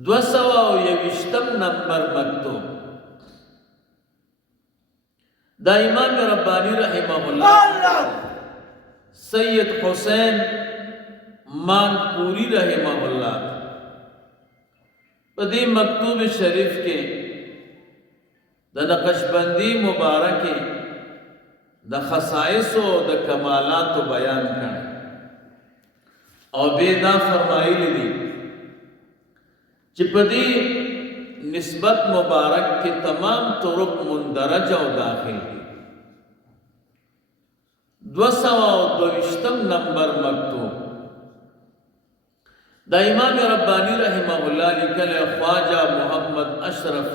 221 number مکتوب دا امام ربانی رحمہ اللہ سید حسین مانپوری رحمہ اللہ پدی مکتوب شریف کے دا نقشبندی مبارک دا خصائص و دا کمالات و بیان کرنے اور بیدا فرمائی لی چپدی نسبت مبارک کے تمام طرق مندرجہ و داخل کی 222 نمبر مکتوب دا امام ربانی رحمہ اللہ لکل خواجہ محمد اشرف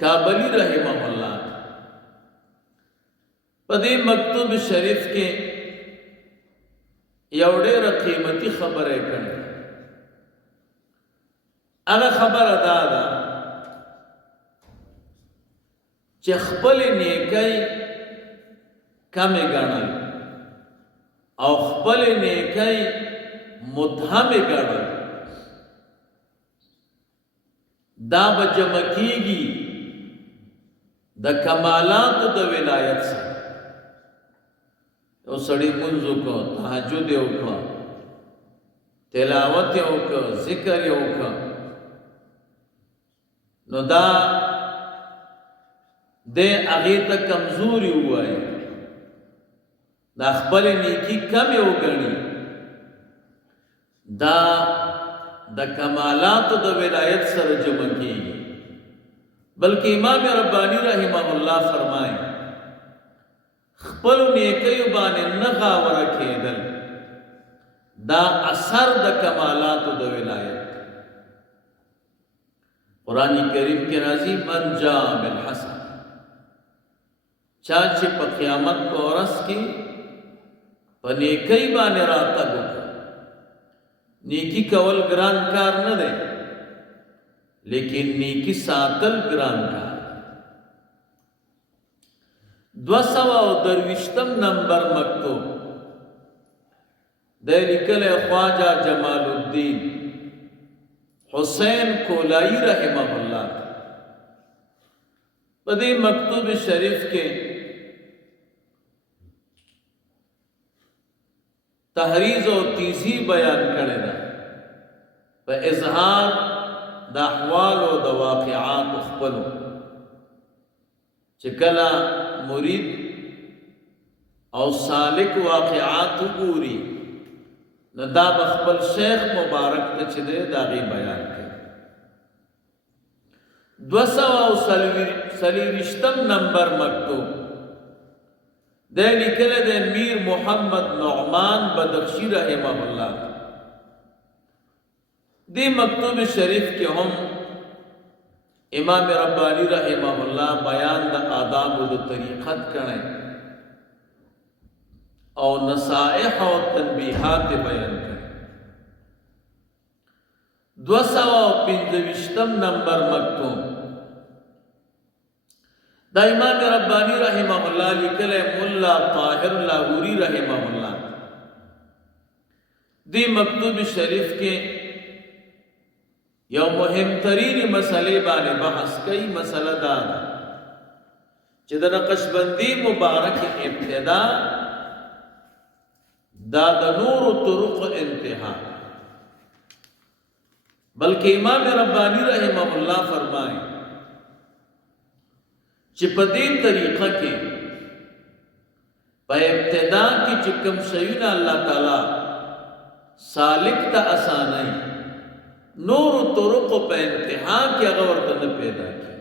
کابلی رحمہ اللہ پدی مکتوب شریف کے یوڑے رقیمتی خبریں کرنے اگر خبر ادا دا چه خپل نیکی کمی گنل او خپل نیکی مدهم گنل دا بجمع کیگی دا کمالات دا ولایت سے او سڑی منزو کو تحجد یو کو تلاوت یو کو ذکر یو کو نو دا دے اغیتا کمزوری ہوا ہے دا خپل نیکی کمی ہو گنی دا کمالات دا ولایت سر جمع کی بلکہ امام ربانی رحمہ اللہ فرمائے خپل نیکی بانے نغا ورکے دل دا اثر دا کمالات دا ولایت قرآن کریم کے راضی من جا بالحسن چاچے پا قیامت کو عرص کی پا نیکی بانے راتا گکا نیکی کول گران کار نہ دے لیکن نیکی ساتل گران کار 223 نمبر مکتوب دے لکل خواجہ جمال الدین حسین کولائی رحمہ اللہ پدی مکتوب شریف کے تحریز و تیزی بیان کرنے دا پا اظہار دا احوال و دا واقعات اخپلو چکلا مرید او سالک واقعات گوری ندا بخبل شیخ مبارک تچدے داغی بیان کرے 223 نمبر مکتوب دے لکھلے دے میر محمد نعمان بدخشی رحمہ اللہ دی مکتوب شریف کے ہم امام ربانی رحمہ اللہ بیان دا آداب و دا طریقت کریں اور نصائح و تنبیحات بیان کریں 225 نمبر مکتوب دا امام ربانی رحمہ اللہ لکلے ملا طاہر لاہوری رحمہ اللہ دی مکتوب شریف کے یو مهم ترین مسئلے بانے بحث کئی مسئلہ دادا چیدہ نقشبندی مبارک ابتدا دا نور طرق انتہا بلکہ امام ربانی رحمہ اللہ فرمائے چپدی طریقہ کے پہ ابتدا کی چکم شیونہ اللہ تعالی سالک تا آسانائی نور طرق پہ انتہا کی اغور دن پیدا کی